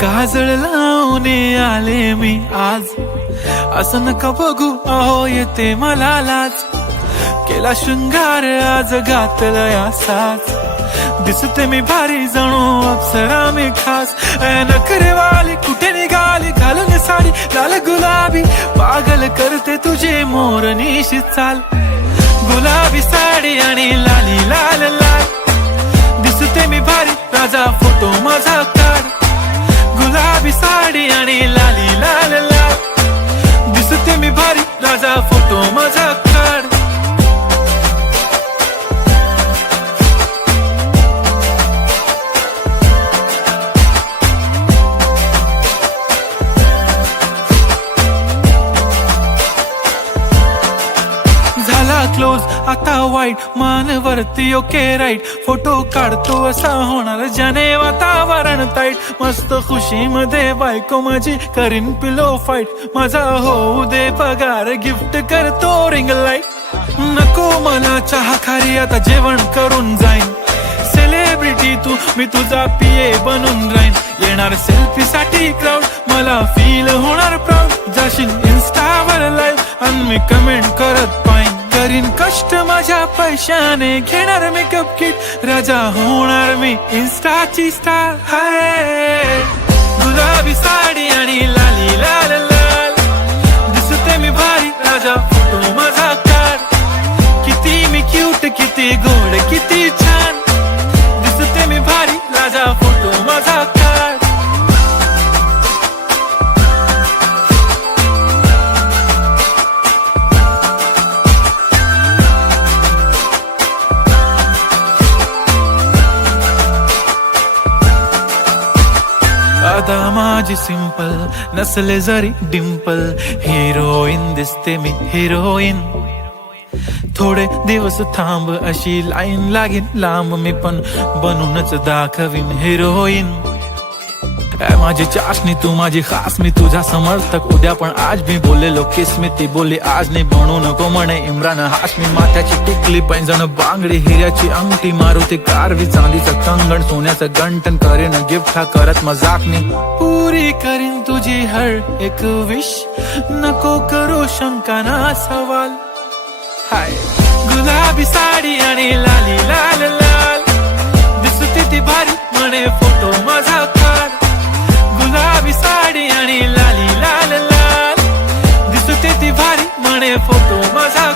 काजळ लावून आले मी आज, असं नका बघू अहो येते मला लाज. केला शृंगार आज घातला साज, दिसते मी भारी जणू अप्सरा मी खास. नखरेवाली कुठे निघाली घालून साडी लाल गुलाबी, पागल करते तुझे मोरनीशी चाल. गुलाबी साडी आणि लाली लाल लाल, दिसते मी भारी राजा फोटो माझा काढ. गुलाबी साडी आणि लाली लाल लाल, दिसते मी भारी राजा फोटो माझा काढ. झाला क्लोज आता वाईट, मान वरती ओके राईट. फोटो काढतो असा होणार ज्याने वातावरण ताईट. मस्त खुशी मध्ये बायको माझी करीन पिलो फाईट. माझा होऊ दे पगार गिफ्ट करतो रिंग लाईट. नको मला चहा खारी आता जेवण करून जाईन. सेलिब्रिटी तू मी तुझा पिये बनून राहीन. येणार सेल्फी साठी क्राऊड मला फील होणार प्राऊड. जाशील इन्स्टावर लाईव्ह आणि मी कमेंट करत पाहिन. करीन कष्ट माझ्या पैशाने घेणार मेकअप किट. राजा होणार मी इन्स्टाची स्टार. हाय गुलाबी साडी आणि लाली लाल लाल, दिसते मी भारी राजा फोटो माझा काढ. किती मी क्यूट किती गोड किती छान, दिसते मी भारी राजा फोटो माझा काढ. आता माझी सिंपल नसले जरी डिंपल, हिरोईन दिसते मी हिरोईन. थोडे दिवस थांब अशी लाईन लागेल लांब, मी पण बनूनच दाखवीन हिरोईन. माझी चाशनी तू माझी खास, मी तुझा समर्थक उद्या पण आज मी बोललेलो किस मी. ती बोलली आज नाही बनू नको म्हणे इम्रान हाशमी. माथ्याची टिकली पैंजण बांगडी हिऱ्याची अंगठी, मारुती कारवी चांदीचं कंगण सोन्याचं गंटन. करेन गिफ्ट हा करत मजाकनी, पुरी करीन तुझी हर एक विश. नको करू शंका ना सवाल. हाय गुलाबी साडी आणि लाली लाल लाल, दिसते ती भारी म्हणे फोटो माझा काढ. गुलाबी साडी आणि लाली लाल लाल, दिसते ती भारी म्हणे फोटो माझा.